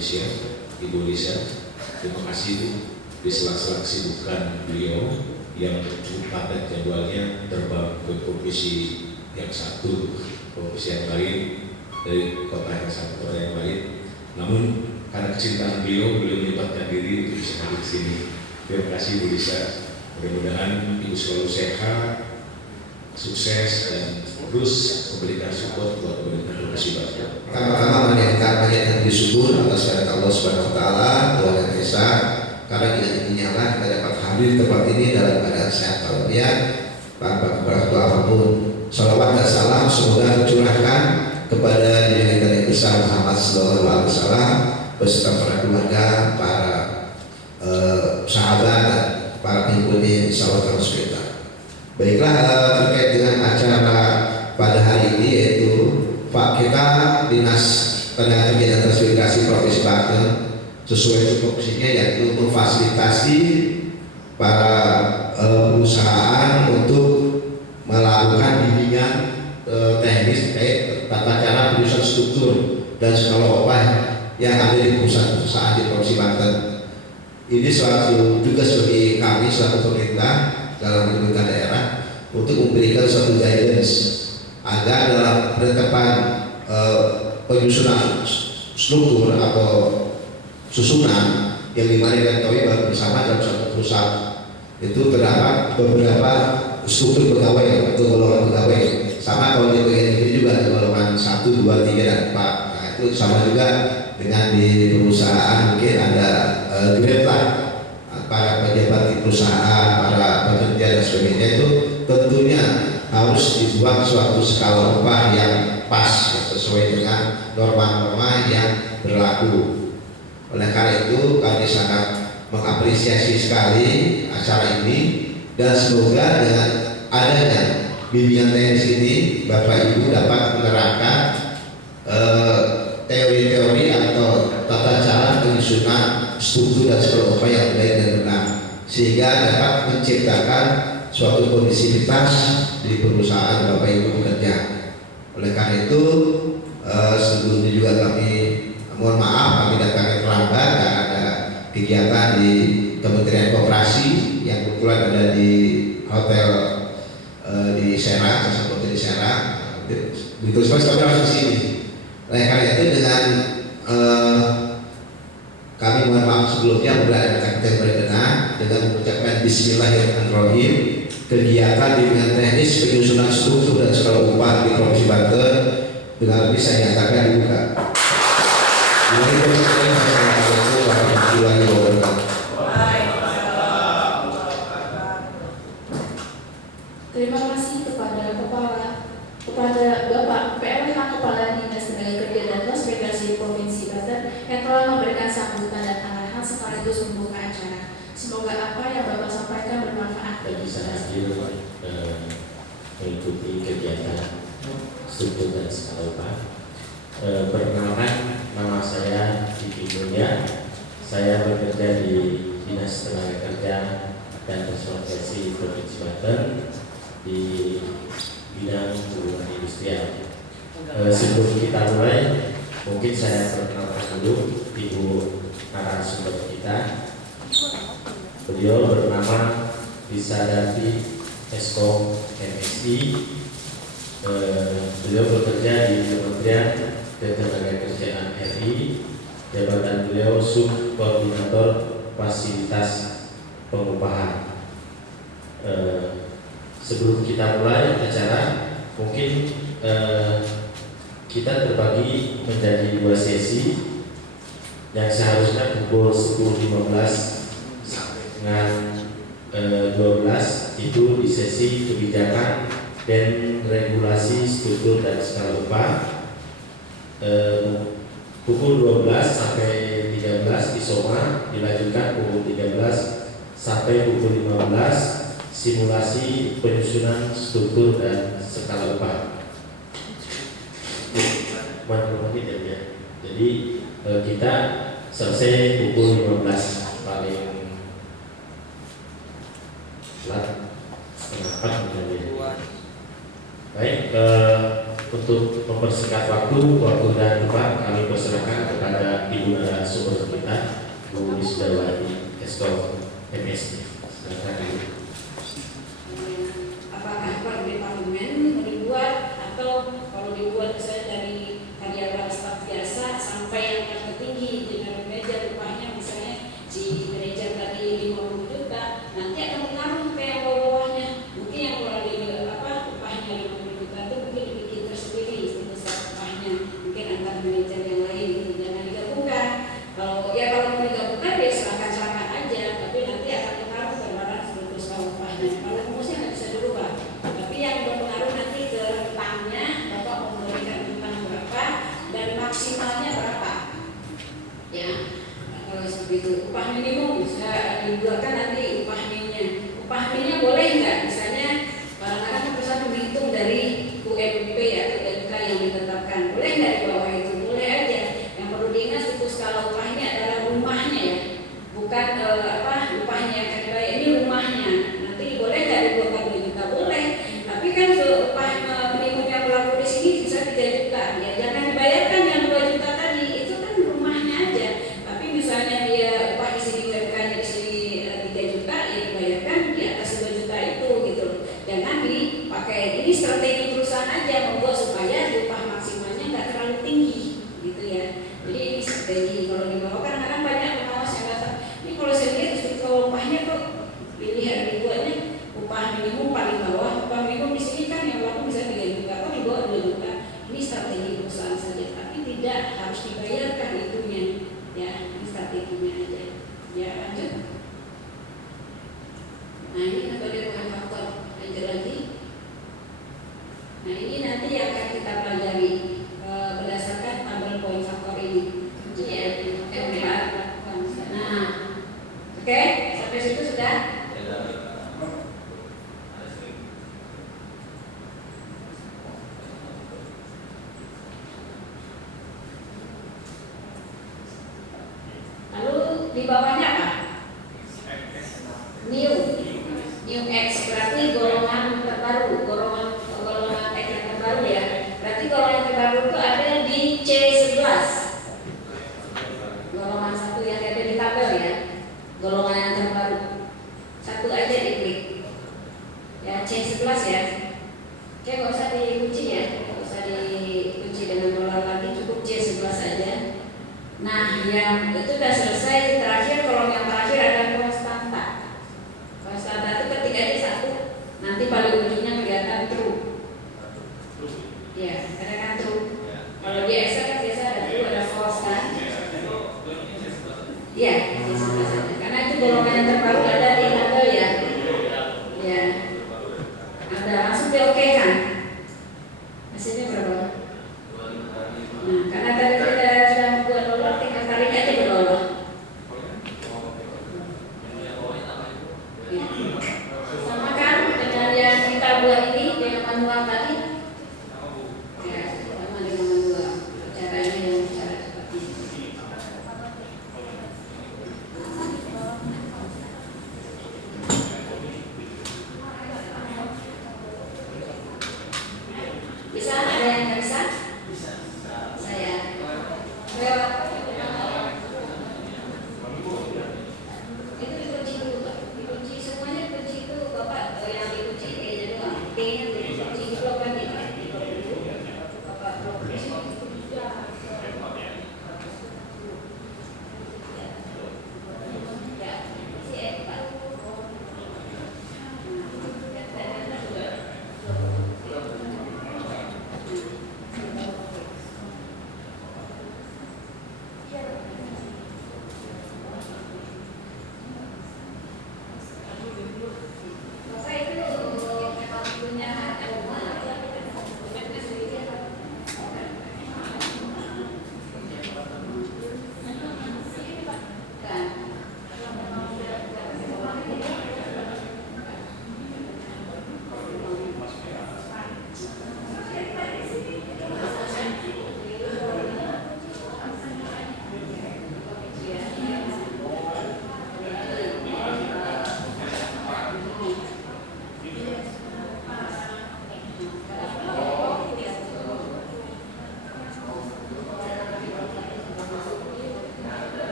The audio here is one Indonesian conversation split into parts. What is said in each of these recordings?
Indonesia, Ibu Lisa. Terima kasih Bu, di sela-sela kesibukan beliau yang cukup padat jadwalnya terbang ke provinsi yang satu, provinsi yang lain, dari kota yang satu, kota yang lain. Namun karena kecintaan beliau menyempatkan diri untuk bisa hadir di sini. Terima kasih Bu Lisa. Mudah-mudahan Ibu selalu sehat, sukses, dan terus memberikan support buat pemerintah Provinsi Banten. Pertama-tama menyampaikan bersyukur atas kehadirat Allah Subhanahu Wa Taala, Tuhan yang Esa, karena kita dinyatakan kita dapat hadir di tempat ini dalam keadaan sehat walafiat tanpa keberatan apapun. Salawat dan salam semoga tercurahkan kepada Nabi besar Muhammad Sallallahu Alaihi Wasallam beserta para keluarga, para sahabat, dan para pengikutnya, insyaallah terus kita. Baiklah, terkait dengan acara pada hari ini yaitu Pak kita Dinas Tenaga Kerja dan Transmigrasi Provinsi Banten sesuai tupoksinya yaitu memfasilitasi para perusahaan untuk melakukan bimbingan teknis terkait tata cara penyusunan struktur dan skala upah yang ada di perusahaan di Provinsi Banten. Ini suatu juga sebagai kami selaku pemerintah dalam pemerintah daerah untuk memberikan suatu guidance agar dalam penetapan penyusunan struktur atau susunan yang dimana kita tahu bahwa bersama dalam suatu perusahaan itu terdapat beberapa struktur pegawai atau golongan pegawai. Sama kalau di bagian ini juga ada golongan 1, 2, 3, dan 4. Nah, itu sama juga dengan di perusahaan mungkin ada grade lah, para pejabat di perusahaan, para pekerja dan sebagainya itu tentunya harus dibuat suatu skala upah yang pas sesuai dengan norma-norma yang berlaku. Oleh karena itu kami sangat mengapresiasi sekali acara ini dan semoga dengan adanya bimbingan teknis ini Bapak Ibu dapat menerapkan teori-teori atau tata cara penyusunan struktur dan skala upah yang baik dan benar sehingga dapat menciptakan suatu kondisivitas di perusahaan Bapak Ibu bekerja. Oleh karena itu sebelumnya juga kami mohon maaf kami datang terlambat karena ada kegiatan di Kementerian Koperasi yang kebetulan ada di hotel di Serang, seperti di Serang. Begitu sekali kami harus kesini. Oleh karena itu dengan kami mohon maaf sebelumnya berada di berkenan dengan mengucapkan Bismillahirrahmanirrahim. Kegiatan bimbingan teknis penyusunan struktur dan skala upah di Provinsi Banten dengan bisa nyatakan dibuka. Assalamualaikum warahmatullahi wabarakatuh. Terima kasih kepada Bapak PLH Kepala Dinas Tenaga Kerja dan Transmigrasi Provinsi Banten yang telah memberikan sambutan dan arahan sekaligus membuka acara. Semoga apa yang Bapak sampaikan bermanfaat bagi Bisa hadir mengikuti kegiatan struktur dan skala upah. Perkenalkan, nama saya Diki Mulya. Saya bekerja di Dinas Tenaga Kerja dan Transmigrasi Provinsi Banten di bidang hubungan industrial. Sebelum kita mulai, mungkin saya perkenalkan dulu Ibu narasumber kita. Beliau bernama Wisadati Eskom MSI. Beliau bekerja di Kementerian Ketenagakerjaan RI. Jabatan beliau Subkoordinator Fasilitas Pengupahan. Sebelum kita mulai acara, mungkin kita terbagi menjadi 2 sesi yang seharusnya pukul 10.15 dengan 12 itu di sesi kebijakan dan regulasi struktur dan skala upah. Pukul 12 sampai 13 isoma, dilanjutkan pukul 13 sampai pukul 15 simulasi penyusunan struktur dan skala upah. Jadi kita selesai pukul 15 paling telat setengah 4 menjadi. Baik, Untuk mempersingkat waktu dan tempat kami persilakan kepada Ibu narasumber kita, Bu Wisdawati Estor MSc. Silakan Ibu. Apakah per departemen mau dibuat atau kalau dibuat misalnya dari karyawan staf biasa sampai yang tertinggi dengan manajer upahnya misalnya si manajer tadi 50 juta, nanti akan mengaruh ke yang bawah-bawahnya. Mungkin yang mulai upahnya 50 juta itu mungkin dibikin tersendiri besar upahnya, mungkin antar manajer yang lain gitu. Jangan digabungkan. Kalau mau digabungkan ya silakan aja, tapi nanti akan mengaruh terhadap seluruh upahnya. Kalau rumusnya nggak bisa dirubah, tapi yang berpengaruh nanti ke rentangnya, Bapak mau memberikan rentang berapa dan maksimalnya berapa, ya. Nah, kalau seperti itu, upah minimum bisa dibuatkan nanti upah minimnya. Upah minimnya boleh nggak? Misalnya kadang-kadang perusahaan menghitung dari UMP atau UMK yang ditetapkan, boleh nggak di bawah itu? Boleh aja. Yang perlu diingat itu skala upahnya adalah rumahnya ya, bukan upahnya yang akan dibayar, ini rumahnya. Nanti boleh nggak dibuatkan 2 juta? Boleh. Tapi kan upah minimum yang berlaku di sini bisa 3 juta. Ya jangan dibayarkan yang 2 juta tadi, itu kan rumahnya aja. Tapi misalnya dia upah di sini UMK-nya di sini 3 juta, ya dibayarkan di atas 2 juta itu gitu. Jangan dipakai, ini strategi perusahaan aja membuat supaya upah maksimalnya nggak terlalu tinggi gitu ya. Jadi ini strategi. Kalau di bawah kadang-kadang banyak pengawas yang datang, ini kalau saya lihat kalau upahnya kok pilihan dibuatnya upah minimum paling bawah. Upah minimum di sini kan yang berlaku bisa 3 juta, kok di bawah 2 juta. Ini strategi perusahaan saja, tapi tidak harus dibayarkan itunya ya, ini strateginya aja ya. Lanjut. Nah ini metode poin faktor. Lanjut lagi. Nah ini nanti yang akan kita pelajari berdasarkan tabel poin faktor ini ya, nah oke, sampai situ sudah. Lalu di bawahnya apa? New X berarti golongan terbaru, golongan X yang terbaru ya. Berarti golongan terbaru itu ada di C11. Golongan 1 yang ada di tabel ya. Golongan yang terbaru. 1 aja diklik. Ya C11 ya. Oke, nggak usah dikunci ya. Nggak usah dikunci dengan dolar lagi, cukup C11 aja. Nah, yang itu sudah selesai. Terakhir, kolom yang terakhir ada konstanta. Konstanta itu ketik aja 1, nanti paling ujungnya kelihatan true. Ya, ada kan true. Kalau di Excel kan biasa ada true, ada false kan? Iya, karena itu golongan yang terbaru ada di tabel ya. Ya, ada langsung di oke kan? Hasilnya berapa? Nah, karena tadi kita sudah membuat dolar, tinggal tarik aja ke bawah. Ya. Sama kan dengan yang kita buat ini dengan manual tadi? Ya, sama dengan manual. Caranya yang cara seperti ini. Bisa? Ada yang nggak bisa? Saya. Itu dikunci dulu, Pak. Dikunci semuanya.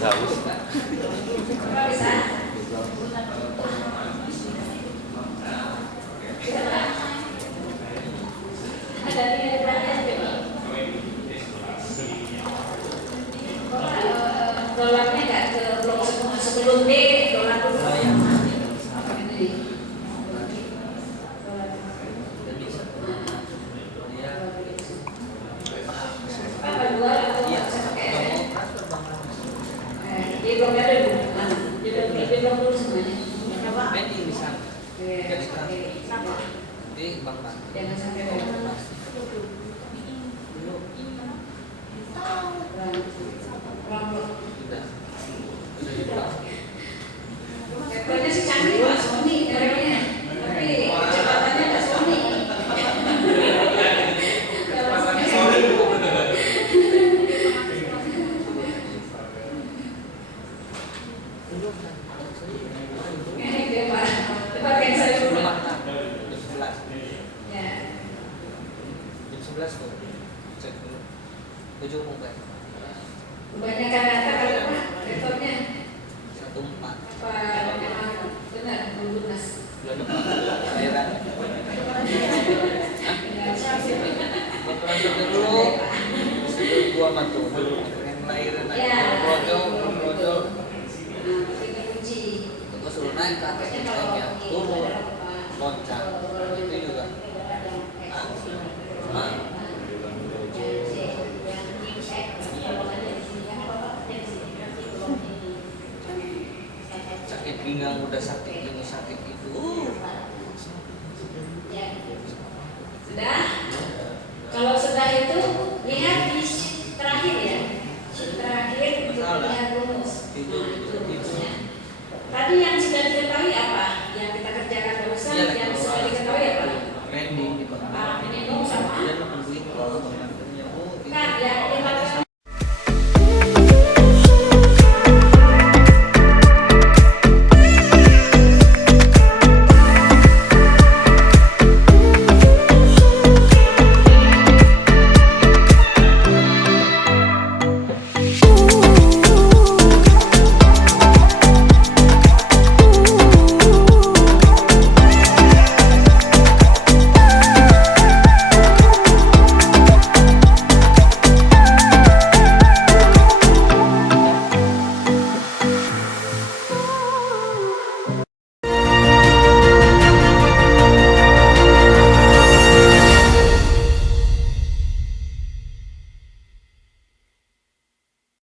haus. Apa bisa? Ada di dolarnya nggak ke blok sebelum D dolar dulu. Apa dua atau saya pakai di blok ada dulu, di blok dulu semuanya. Ini bisa. Di bank. Jangan sampai Rekornya sih canggih Pak Sony, rekornya, tapi kecepatannya nggak Sony. Dia Pak, coba cancel dulu. Ya. Jam 11 tuh. Cek dulu. Ujung muka. Kebanyakan data kalau Pak, rekornya 14. Pak benar belum lunas. Daerah. Transfer dulu. Gua matu. Yang lahiran brojol. Kita kunci. Terus suruh naik ke atas naiknya turun loncat itu juga. Sakit pinggang udah sakit